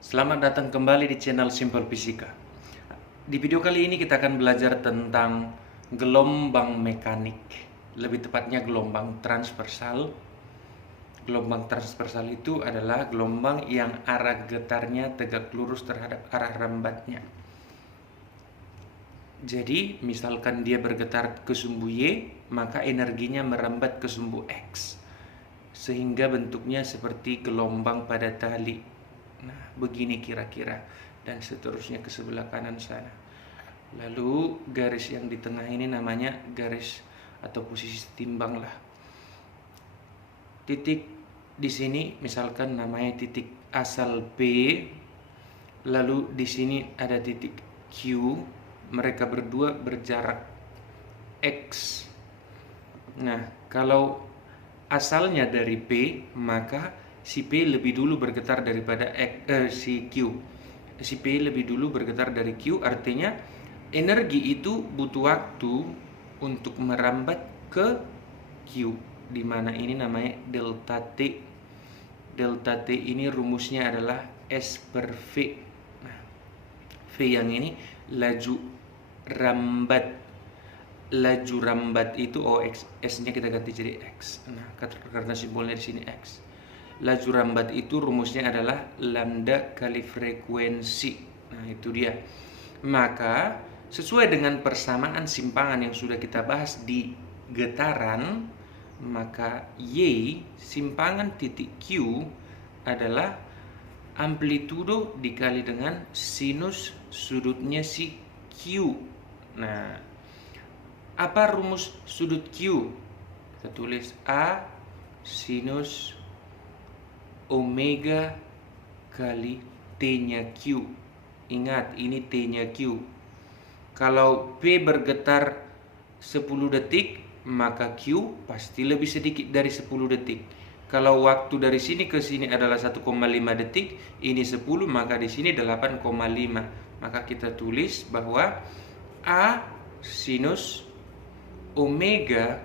Selamat datang kembali di channel Simple Fisika. Di video kali ini kita akan belajar tentang gelombang mekanik, lebih tepatnya gelombang transversal. Gelombang transversal itu adalah gelombang yang arah getarnya tegak lurus terhadap arah rambatnya. Jadi, misalkan dia bergetar ke sumbu Y, maka energinya merambat ke sumbu X, sehingga bentuknya seperti gelombang pada tali. Nah, begini kira-kira, dan seterusnya ke sebelah kanan sana. Lalu garis yang di tengah ini namanya garis atau posisi timbang lah. Titik di sini misalkan namanya titik asal B, lalu di sini ada titik Q. Mereka berdua berjarak X. Nah, kalau asalnya dari P, maka si P lebih dulu bergetar daripada si Q. Si P lebih dulu bergetar dari Q, artinya energi itu butuh waktu untuk merambat ke Q, di mana ini namanya delta T. Delta T ini rumusnya adalah S per V. Nah, V yang ini laju rambat. Laju rambat itu X, S-nya kita ganti jadi X. Nah, karena simbolnya di sini X. Laju rambat itu rumusnya adalah lambda kali frekuensi. Nah, itu dia. Maka, sesuai dengan persamaan simpangan yang sudah kita bahas di getaran, maka Y, simpangan titik Q, adalah amplitudo dikali dengan sinus sudutnya si Q. Nah, apa rumus sudut Q? Kita tulis A sinus omega kali T-nya Q. Ingat, ini T-nya Q. Kalau P bergetar 10 detik, maka Q pasti lebih sedikit dari 10 detik. Kalau waktu dari sini ke sini adalah 1,5 detik, ini 10, maka di sini 8,5. Maka kita tulis bahwa A sinus omega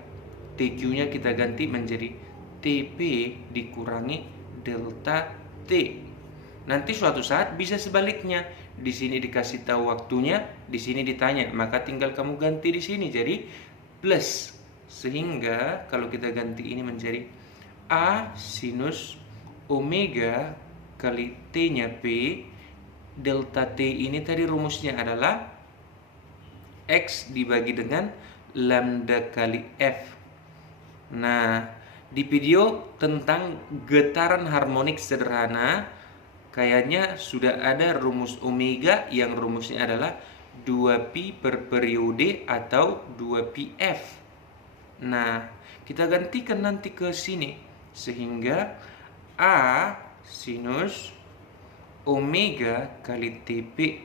TQ-nya kita ganti menjadi TP dikurangi delta T. Nanti suatu saat bisa sebaliknya. Di sini dikasih tahu waktunya, di sini ditanya, maka tinggal kamu ganti di sini jadi plus. Sehingga kalau kita ganti ini menjadi A sinus omega kali T-nya P, delta T ini tadi rumusnya adalah X dibagi dengan lambda kali F. Nah, di video tentang getaran harmonik sederhana, kayaknya sudah ada rumus omega yang rumusnya adalah 2pi per periode atau 2pf. Nah, kita gantikan nanti ke sini, sehingga A sinus omega kali TP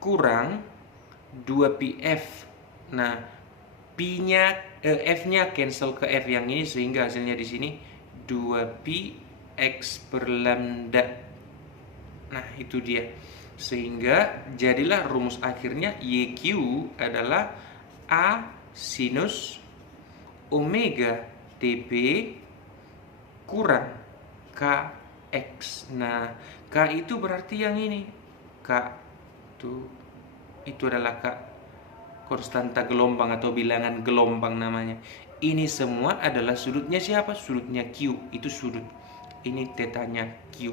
kurang 2pf. Nah, F-nya cancel ke F yang ini, sehingga hasilnya di sini 2pi X per lambda. Nah, itu dia. Sehingga jadilah rumus akhirnya YQ adalah A sinus omega TP kurang KX. Nah, K itu berarti yang ini. K itu adalah K, konstanta gelombang atau bilangan gelombang namanya. Ini semua adalah sudutnya siapa? Sudutnya Q, itu sudut. Ini tetanya Q.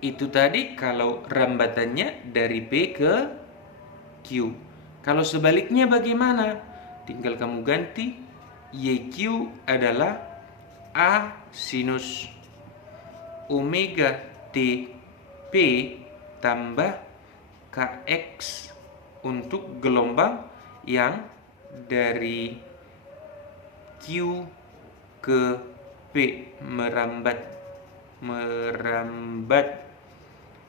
Itu tadi kalau rambatannya dari P ke Q. Kalau sebaliknya bagaimana? Tinggal kamu ganti. YQ adalah A sinus omega TP tambah KX untuk gelombang yang dari Q ke P, merambat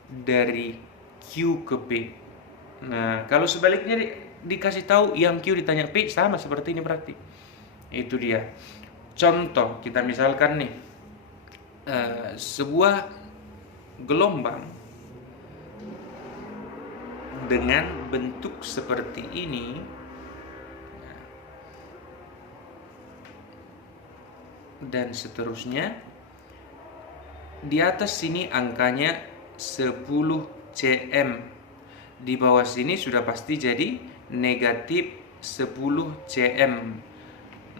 dari Q ke P. Nah, kalau sebaliknya dikasih tahu yang Q ditanya P, sama seperti ini berarti. Itu dia. Contoh, kita misalkan nih sebuah gelombang dengan bentuk seperti ini, dan seterusnya. Di atas sini angkanya 10 cm. Di bawah sini sudah pasti jadi negatif 10 cm.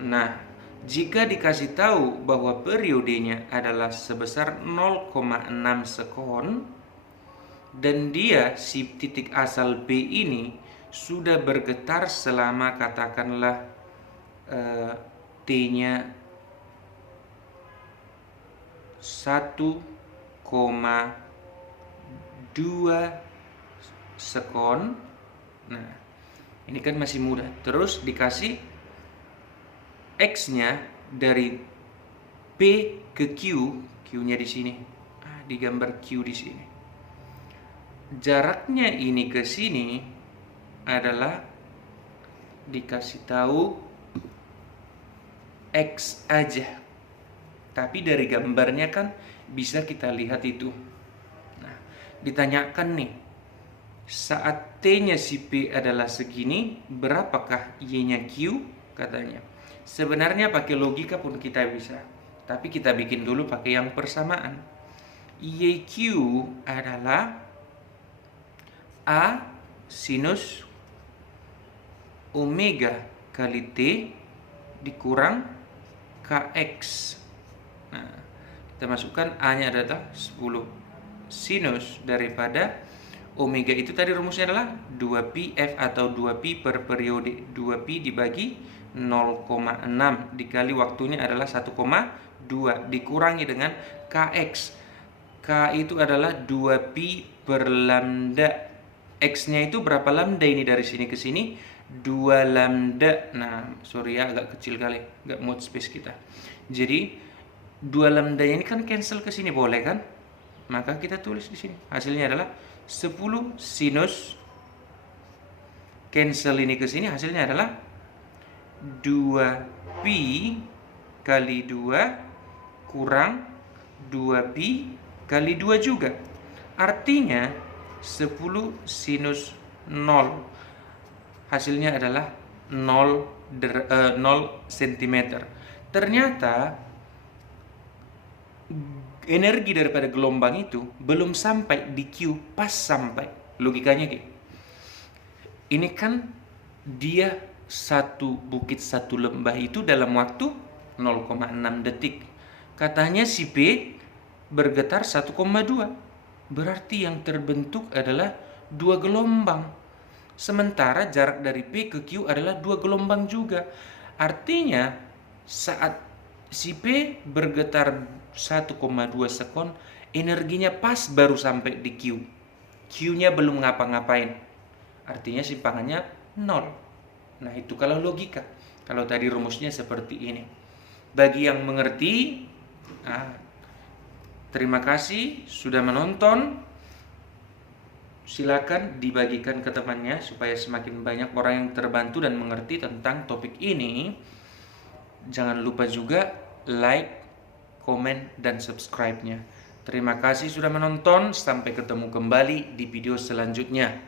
Nah, jika dikasih tahu bahwa periodenya adalah sebesar 0,6 sekon dan dia si titik asal B ini sudah bergetar selama katakanlah T-nya 1,2 sekon. Nah, ini kan masih mudah. Terus dikasih X-nya dari P ke Q, Q-nya di sini. Digambar Q di sini. Jaraknya ini ke sini adalah dikasih tahu X aja. Tapi dari gambarnya kan bisa kita lihat itu. Nah, ditanyakan nih, saat T-nya si P adalah segini, berapakah Y-nya Q? Katanya. Sebenarnya pakai logika pun kita bisa, tapi kita bikin dulu pakai yang persamaan. YQ adalah A sinus omega kali T dikurang KX. Nah, kita masukkan A-nya adalah 10 sinus daripada omega itu tadi rumusnya adalah 2πf atau 2pi per periode. 2pi dibagi 0,6 dikali waktunya adalah 1,2 dikurangi dengan KX. K itu adalah 2pi per lambda. X-nya itu berapa lambda ini dari sini ke sini? 2 lambda. Nah, sorry ya, agak kecil kali, agak muat space kita. Jadi 2 lambda ini kan cancel ke sini, boleh kan? Maka kita tulis di sini. Hasilnya adalah 10 sinus cancel ini ke sini, hasilnya adalah 2pi kali 2 kurang 2pi kali 2 juga. Artinya 10 sinus 0. Hasilnya adalah 0 cm. Ternyata energi daripada gelombang itu belum sampai di Q, pas sampai. Logikanya gitu. Ini kan dia satu bukit satu lembah itu dalam waktu 0,6 detik. Katanya si P bergetar 1,2. Berarti yang terbentuk adalah 2 gelombang. Sementara jarak dari P ke Q adalah 2 gelombang juga. Artinya saat si P bergetar 1,2 sekon, energinya pas baru sampai di Q. Q-nya belum ngapa-ngapain. Artinya simpangannya 0. Nah, itu kalau logika. Kalau tadi rumusnya seperti ini. Bagi yang mengerti, terima kasih sudah menonton. Silakan dibagikan ke temannya supaya semakin banyak orang yang terbantu dan mengerti tentang topik ini. Jangan lupa juga like, komen, dan subscribe-nya. Terima kasih sudah menonton. Sampai ketemu kembali di video selanjutnya.